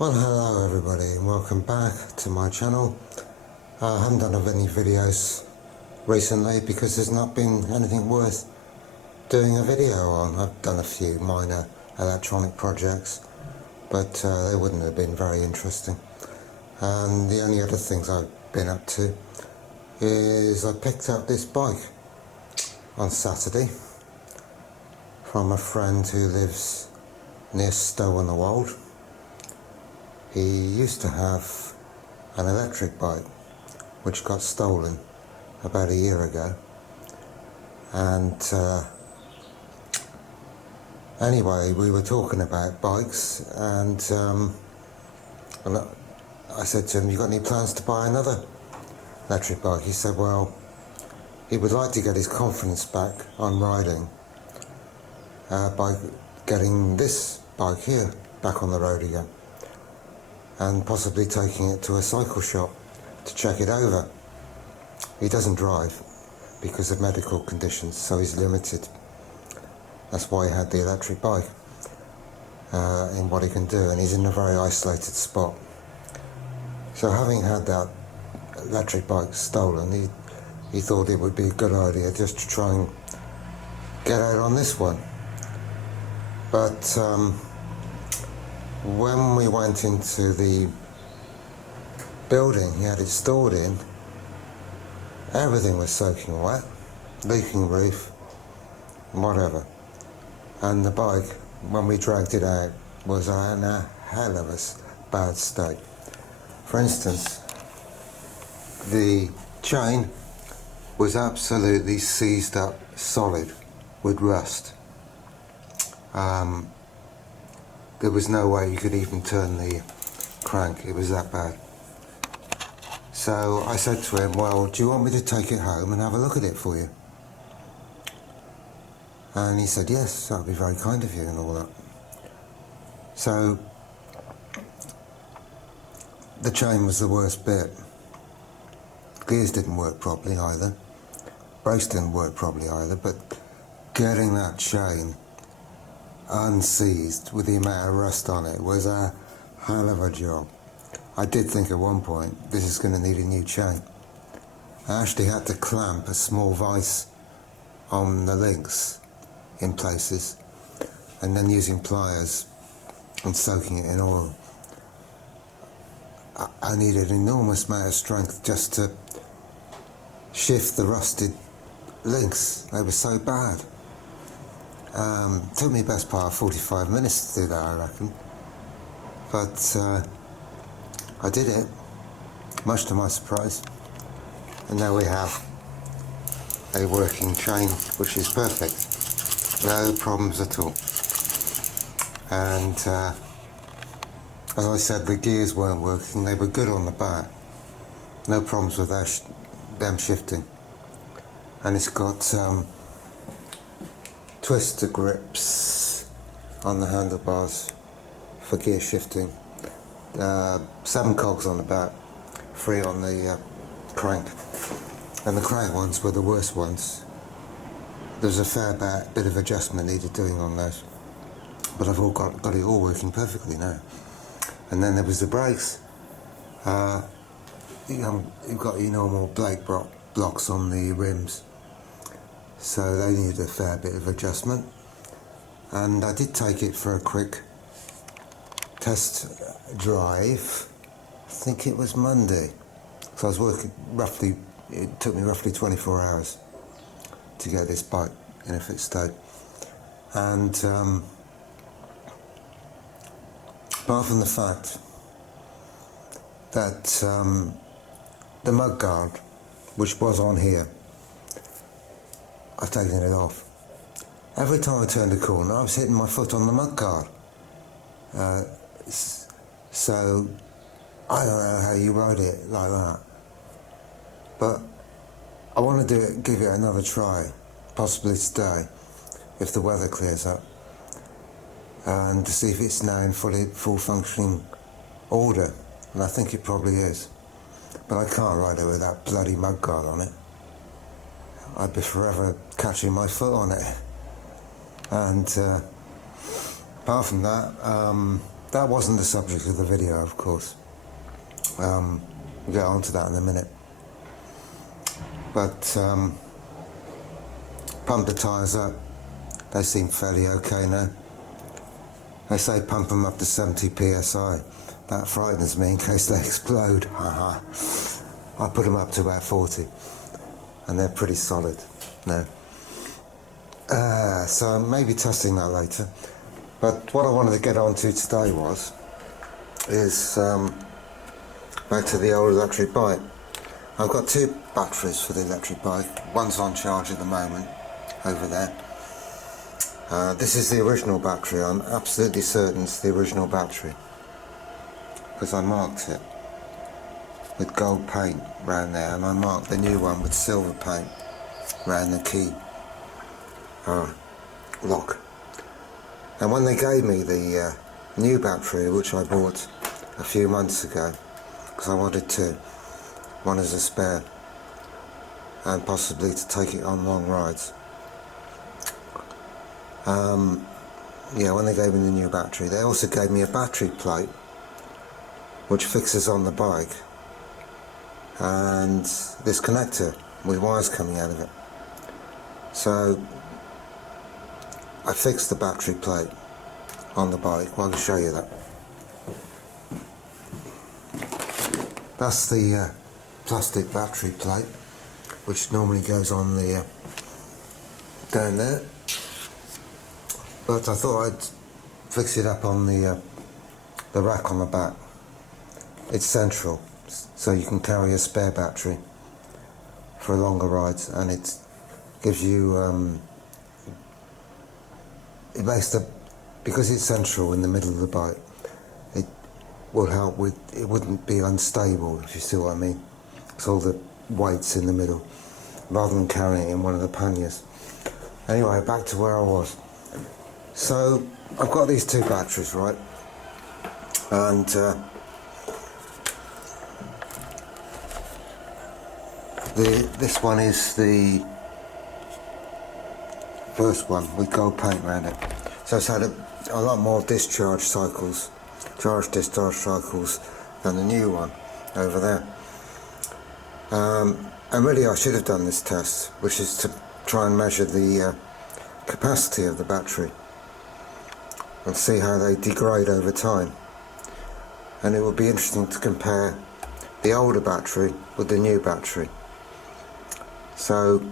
Well, hello everybody and welcome back to my channel. I haven't done any videos recently because there's not been anything worth doing a video on. I've done a few minor electronic projects, but they wouldn't have been very interesting. And the only other things I've been up to is I picked up this bike on Saturday from a friend who lives near Stow-on-the-Wold. He used to have an electric bike which got stolen about a year ago, and anyway, we were talking about bikes, and I said to him, "You got any plans to buy another electric bike?" He said, well, he would like to get his confidence back on riding by getting this bike here back on the road again, and possibly taking it to a cycle shop to check it over. He doesn't drive because of medical conditions, so he's limited. That's why he had the electric bike in what he can do, and he's in a very isolated spot. So having had that electric bike stolen, he thought it would be a good idea just to try and get out on this one. But when we went into the building he had it stored in, everything was soaking wet, leaking roof, whatever. And the bike, when we dragged it out, was in a hell of a bad state. For instance, the chain was absolutely seized up solid with rust. There was no way you could even turn the crank, it was that bad. So I said to him, well, do you want me to take it home and have a look at it for you? And he said, yes, that would be very kind of you and all that. So the chain was the worst bit. Gears didn't work properly either. Brakes didn't work properly either, but getting that chain unseized with the amount of rust on it was a hell of a job. I did think at one point, this is going to need a new chain. I actually had to clamp a small vise on the links in places, and then using pliers and soaking it in oil. I needed an enormous amount of strength just to shift the rusted links. They were so bad. Took me best part of 45 minutes to do that, I reckon. But I did it, much to my surprise. And now we have a working chain, which is perfect. No problems at all. And as I said, the gears weren't working. They were good on the back. No problems with them shifting. And it's got twister grips on the handlebars for gear shifting. 7 cogs on the back, 3 on the crank. And the crank ones were the worst ones. There was a fair bit of adjustment needed doing on those. But I've got it all working perfectly now. And then there was the brakes. You've got your normal brake blocks on the rims, so they needed a fair bit of adjustment. And I did take it for a quick test drive. I think it was Monday. So I was working roughly, it took me roughly 24 hours to get this bike in a fit state. And apart from the fact that the mud guard, which was on here, I've taken it off. Every time I turned a corner, I was hitting my foot on the mud guard. So I don't know how you ride it like that, but I want to give it another try, possibly today, if the weather clears up, and to see if it's now in full functioning order, and I think it probably is. But I can't ride it with that bloody mud guard on it. I'd be forever catching my foot on it. And apart from that, that wasn't the subject of the video, of course. We'll get on to that in a minute. But pump the tyres up. They seem fairly okay now. They say pump them up to 70 psi. That frightens me in case they explode. I put them up to about 40, and they're pretty solid now. So maybe testing that later. But what I wanted to get onto today is back to the old electric bike. I've got two batteries for the electric bike. One's on charge at the moment, over there. This is the original battery. I'm absolutely certain it's the original battery, because I marked it with gold paint around there, and I marked the new one with silver paint around the key lock. And when they gave me the new battery, which I bought a few months ago, because I wanted one as a spare, and possibly to take it on long rides. Yeah, when they gave me the new battery, they also gave me a battery plate which fixes on the bike, and this connector with wires coming out of it. So I fixed the battery plate on the bike. Well, I'll show you that. That's the plastic battery plate, which normally goes on the down there, but I thought I'd fix it up on the rack on the back. It's central, so you can carry a spare battery for longer rides, and it gives you it makes because it's central in the middle of the bike, it will help with, it wouldn't be unstable, if you see what I mean. It's all the weight's in the middle, rather than carrying it in one of the panniers. Anyway, back to where I was. So I've got these two batteries, right, and this one is the first one with gold paint around it. So it's had a lot more discharge cycles, charge-discharge cycles, than the new one over there. And really I should have done this test, which is to try and measure the capacity of the battery and see how they degrade over time. And it would be interesting to compare the older battery with the new battery. So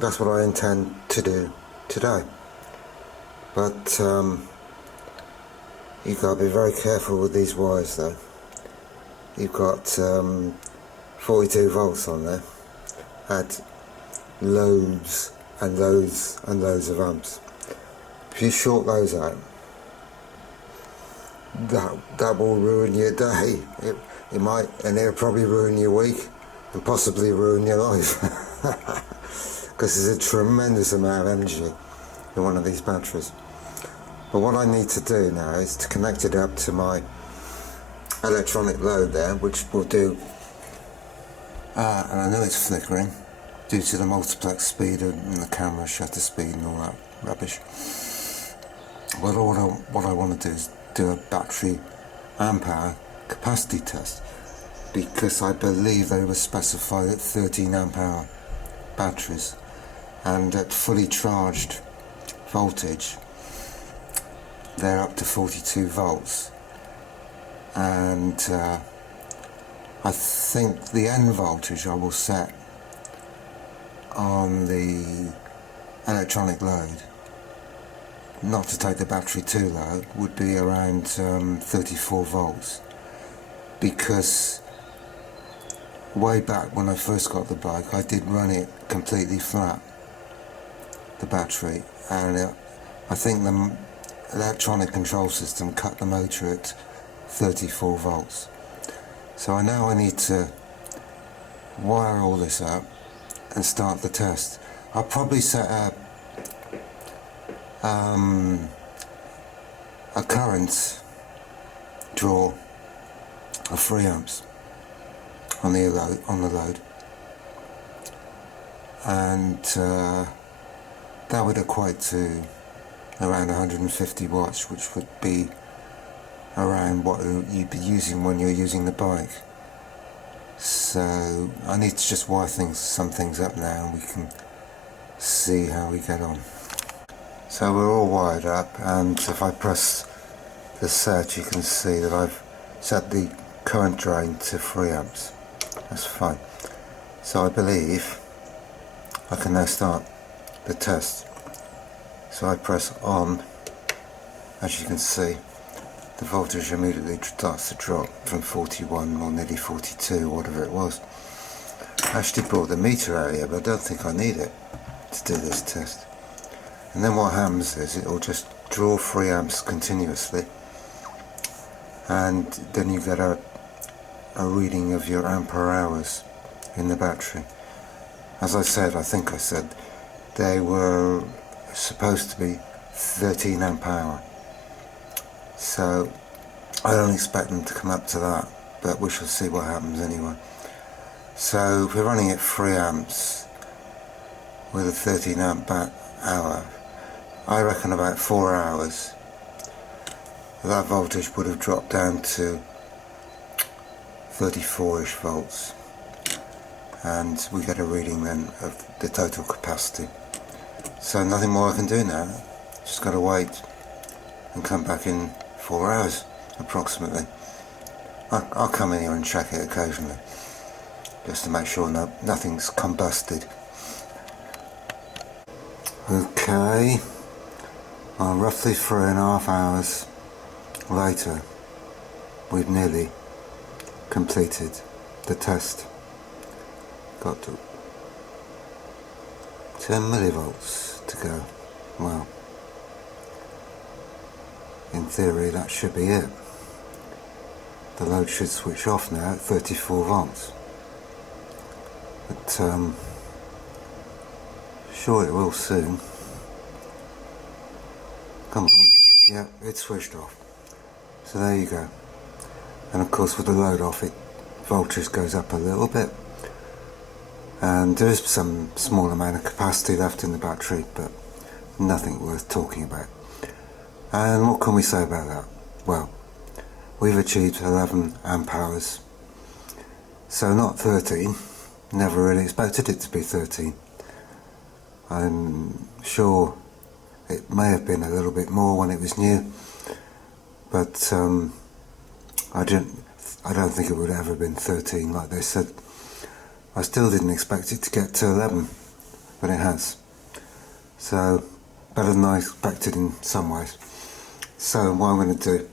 that's what I intend to do today. But you've got to be very careful with these wires though. You've got 42 volts on there at loads and loads and loads of amps. If you short those out, that will ruin your day. It might, and it'll probably ruin your week and possibly ruin your life. Because there's a tremendous amount of energy in one of these batteries. But what I need to do now is to connect it up to my electronic load there, which will do, and I know it's flickering due to the multiplex speed and the camera shutter speed and all that rubbish. But what I want to do is do a battery amp hour capacity test, because I believe they were specified at 13 amp hour batteries, and at fully charged voltage they're up to 42 volts, and I think the end voltage I will set on the electronic load, not to take the battery too low, would be around 34 volts, because way back when I first got the bike I did run it completely flat, the battery, and I think the electronic control system cut the motor at 34 volts. So now I need to wire all this up and start the test. I'll probably set up a current draw of 3 amps on the load, and that would equate to around 150 watts, which would be around what you'd be using when you're using the bike. So I need to just wire some things up now, and we can see how we get on. So we're all wired up, and if I press the set, you can see that I've set the current drain to 3 amps. That's fine. So I believe I can now start the test. So I press on. As you can see, the voltage immediately starts to drop from 41 or nearly 42, whatever it was. I actually brought the meter out here, but I don't think I need it to do this test. And then what happens is it will just draw 3 amps continuously, and then you get a reading of your ampere hours in the battery. As I think I said, they were supposed to be 13 amp hour. So I don't expect them to come up to that, but we shall see what happens anyway. So if we're running at 3 amps with a 13 amp hour, I reckon about 4 hours that voltage would have dropped down to 34ish volts, and we get a reading then of the total capacity. So nothing more I can do now, just got to wait and come back in 4 hours approximately. I'll come in here and check it occasionally just to make sure nothing's combusted. Okay, well, roughly 3.5 hours later, we've nearly completed the test. Got to 10 millivolts to go. Well, in theory that should be it. The load should switch off now at 34 volts. But sure it will soon. Come on. Yeah, it's switched off. So there you go. And of course with the load off, voltage goes up a little bit. And there is some small amount of capacity left in the battery, but nothing worth talking about. And what can we say about that? Well, we've achieved 11 amp hours. So not 13. Never really expected it to be 13. I'm sure it may have been a little bit more when it was new, but I don't think it would have ever been 13 like they said. I still didn't expect it to get to 11, but it has. So better than I expected in some ways. So what I'm going to do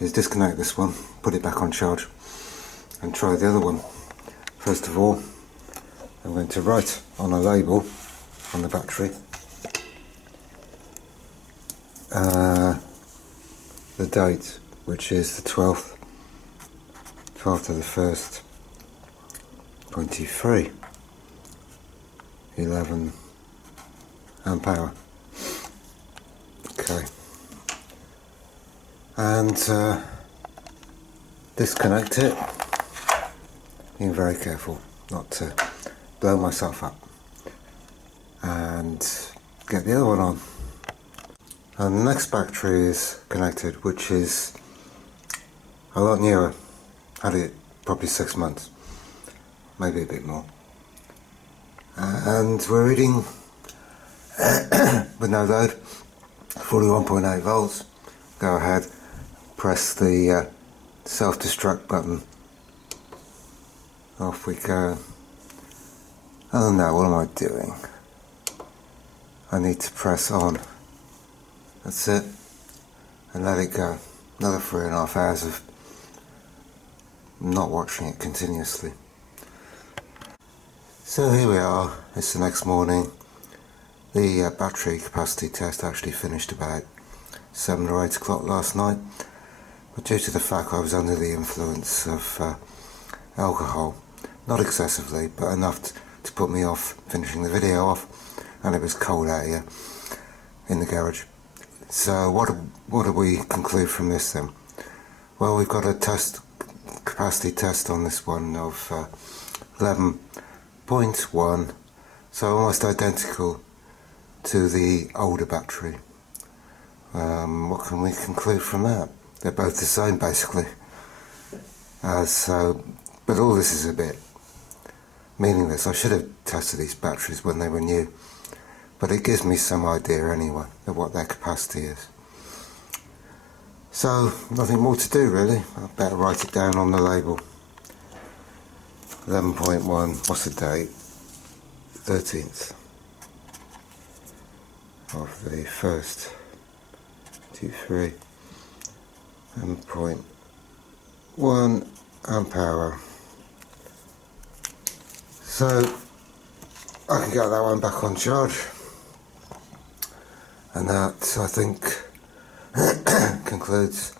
is disconnect this one, put it back on charge, and try the other one. First of all, I'm going to write on a label on the battery the date, which is the 12th of the 1st, 23, 11 amp hour. Okay, and disconnect it. Being very careful not to blow myself up, and get the other one on. And the next battery is connected, which is a lot newer. Had it probably 6 months, maybe a bit more. And we're reading with no load, 41.8 volts. Go ahead, press the self-destruct button. Off we go. Oh no, what am I doing? I need to press on. That's it. And let it go. Another 3.5 hours of not watching it continuously. So here we are. It's the next morning. The battery capacity test actually finished about 7 or 8 o'clock last night. But due to the fact I was under the influence of alcohol, not excessively, but enough to put me off finishing the video off, and it was cold out here in the garage. So what do we conclude from this then? Well, we've got a capacity test on this one of 11.1, so almost identical to the older battery. What can we conclude from that? they're both the same basically. But all this is a bit meaningless. I should have tested these batteries when they were new, but it gives me some idea anyway of what their capacity is. So nothing more to do really. I better write it down on the label. 11.1, what's the date? 13th of the 1st, 2, 11.1 amp hour. So I can get that one back on charge, and that I think concludes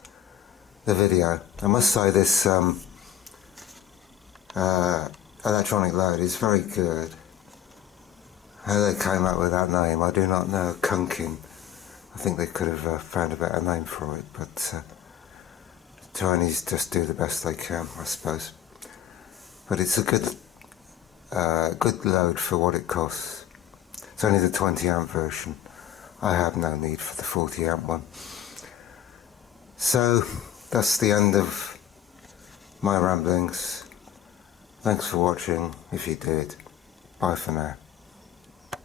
the video. I must say this electronic load is very good. How they came up with that name, I do not know. Kunkin. I think they could have found a better name for it, but the Chinese just do the best they can, I suppose. But it's a good load for what it costs. It's only the 20 amp version. I have no need for the 40 amp one. So that's the end of my ramblings. Thanks for watching, if you did. Bye for now.